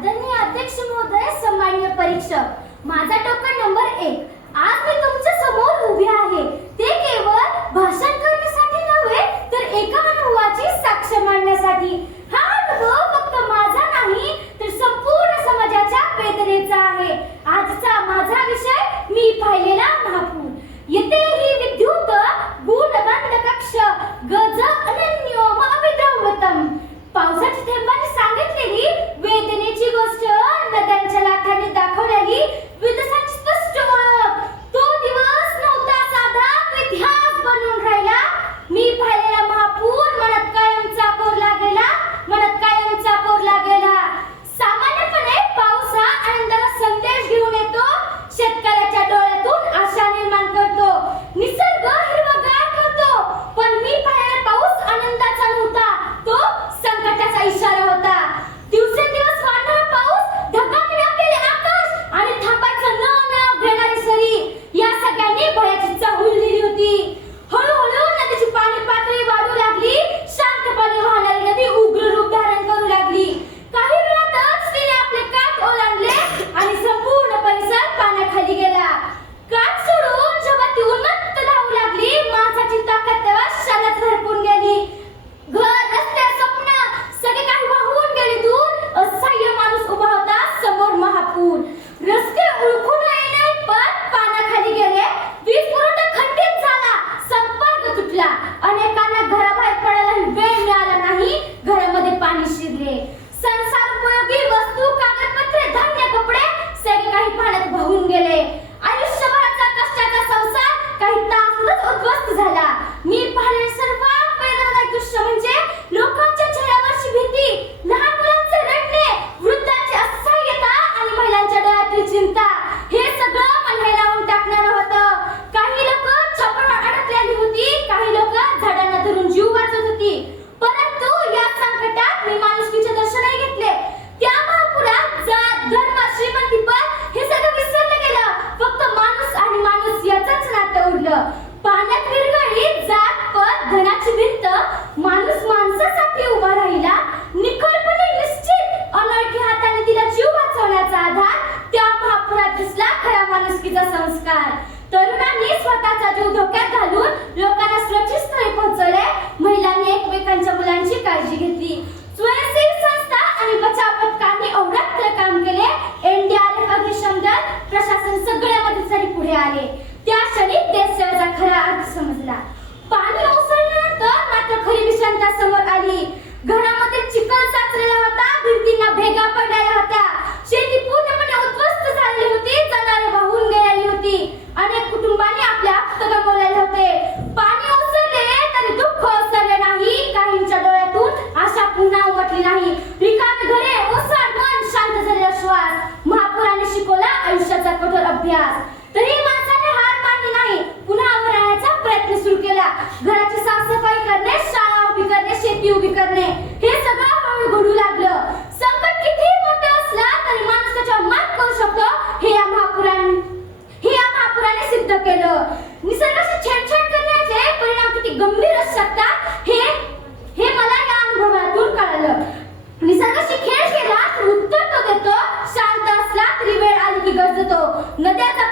आदरणीय अध्यक्ष महोदय, सन्माननीय परीक्षक, माझा टोकन नंबर 1. आज मी तुमच्या समोर उभी आहे ते केवळ भाषण करण्यासाठी नव्हे तर एका अनुभवाची साक्ष मांडण्यासाठी. हा अनुभव फक्त माझा नाही तर संपूर्ण समाजाच्या वेदनेचा आहे. आजचा माझा विषय मी पाहिलेला महापूर. येथे ही विद्युत गुणबंद कक्ष गज अनन्योम अभिद्रवतम. पावसाच्या थेंबांनी सांगितलेली वेदनेची गोष्ट, नद्यांच्या लाटांनी दाखवलेली विदसाची स्पष्ट ओळख. तो दिवस नव्हता साधा, इतिहास बनून राहिला. मी पाहिलेला महापूर मनात कायमचा कोरला गेला, मनात कायमचा कोरला गेला. सामान्यपणे पाऊस हा आनंदाला संदेश घेऊन येतो, शेतकऱ्याच्या डोळ्यातून आशा निर्माण करतो, निसर्ग हिरवागार करतो. पण मी पाहिलेला पाऊस आनंदाचा नव्हता, तो संकटाचा इशारा होता. दिवसेंदिवस वाढणारा पाऊस, ढगांनी व्यापलेले आकाश आणि थांबायचं न घेणारी सरी, या सगळ्यांनी भयाची चाहूल दिली होती. हळूहळू नदीची पाणी पातळी वाढू लागली. शांतपणे वाहणारी नदी उग्र रूप धारण करू लागली. काही वेळातच तिने आपले काठ ओलांडले आणि संपूर्ण परिसर पाण्याखाली गेला. काठ सोडून जेव्हा ती उन्मत्त धावू लागली, माणसाची ताकद क्षणात हरपून गेली. घर, रस्ते, स्वप्न सगळे काही वाहून गेले दूर. असह्य माणूस उभा होता समोर महापूर. रस्ते ओळखून येणे पण पाण्याखाली गेले. वीज पुरवठा खंडित झाला, संपर्क तुटला. अनेकांना घराबाहेर पडायला वेळ मिळाला नाही. घरामध्ये पाणी शिरले. संसार उपयोगी वस्तू, कागदपत्रे, धान्य, कपडे सगळे काही पाण्यात वाहून गेले. आयुष्यभराचा कष्टाचा संसार काही तासातच उद्ध्वस्त झाला. मी पाहिलेले सर्वात वेदनादायक दृश्य म्हणजे लोकांच्या चेहऱ्यावरची भीती, लहान मुलांचे रडणे, वृद्धांची असहाय्यता आणि महिलांच्या डोळ्यातील चिंता. हे सगळं मला हेलावून टाकणारं होतं. काही लोक छपरावर अडकलेली होती, काही लोक झाडांना धरून जीव वाचत होती. परंतु या संकटात मी माणुसकीचे दर्शनही घेतले. त्या महापुरात जात, धर्म, श्रीमंतीपद हे सगळं विसरलं गेलं. फक्त माणूस आणि माणूस याचंच नातं उरलं. पाण्यात विरघळली जात, पद, धनाची भिंत. माणूस माणसासाठी उभा राहिला, निखळपणे निश्चित. अनोळखी हाताने तिला जीव वाचवण्याचा आधार. त्या महापुरात दिसला खरा माणुसकीचा संस्कार. तरुणांनी स्वतःचा जीव धोक्यात घालून लोकांना सुरक्षित स्थळी पोहोचवले. महिलांनी एकमेकांच्या मुलांची काळजी घेतली. स्वयंसेवी संस्था आणि बचाव पथकांनी अहोरात्र काम केले. एनडीआरएफ, अग्निशमन दल, प्रशासन सगळ्या मदतीसाठी पुढे आले. त्या क्षणी देशसेवेचा खरा अर्थ समजला. पाणी ओसरल्यानंतर मात्र खरी विषमता समोर आली. घरामध्ये चिखल साचलेला होता, भिंतींना भेगा पडलेल्या होत्या. शेती पूर्णपणे उद्ध्वस्त झालेली होती, जनावरे वाहून गेलेली होती. अनेक कुटुंबांनी आपले आप्त गमावलेले होते. पाणी ओसरले तरी दुःख ओसरले नाही. काहींच्या डोळ्यातून आशा पुन्हा उमटली नाही. रिकामी घरे, ओसाड मन, शांत झालेला श्वास. महापुराने शिकवला आयुष्याचा कठोर अभ्यास. तरी माणसाने हार मानली नाही. पुन्हा उभं राहण्याचा प्रयत्न सुरू केला. घराची साफसफाई करणे, शाळा उभी करणे, शेती उभी करणे, हे सगळं हळूहळू घडू लागलं. संकट कितीही मोठं असलं तरी माणूस त्याच्यावर मात करू शकतो, हे या महापुराने सिद्ध केलं. निसर्गाशी छेडछाड करण्याचे परिणाम किती गंभीर असू शकतात हे मला या अनुभवातून कळालं. निसर्गाशी खेळ केला तर उत्तर तो देतो, शांत असला तरी वेळ आली की गरजतो. नद्याचा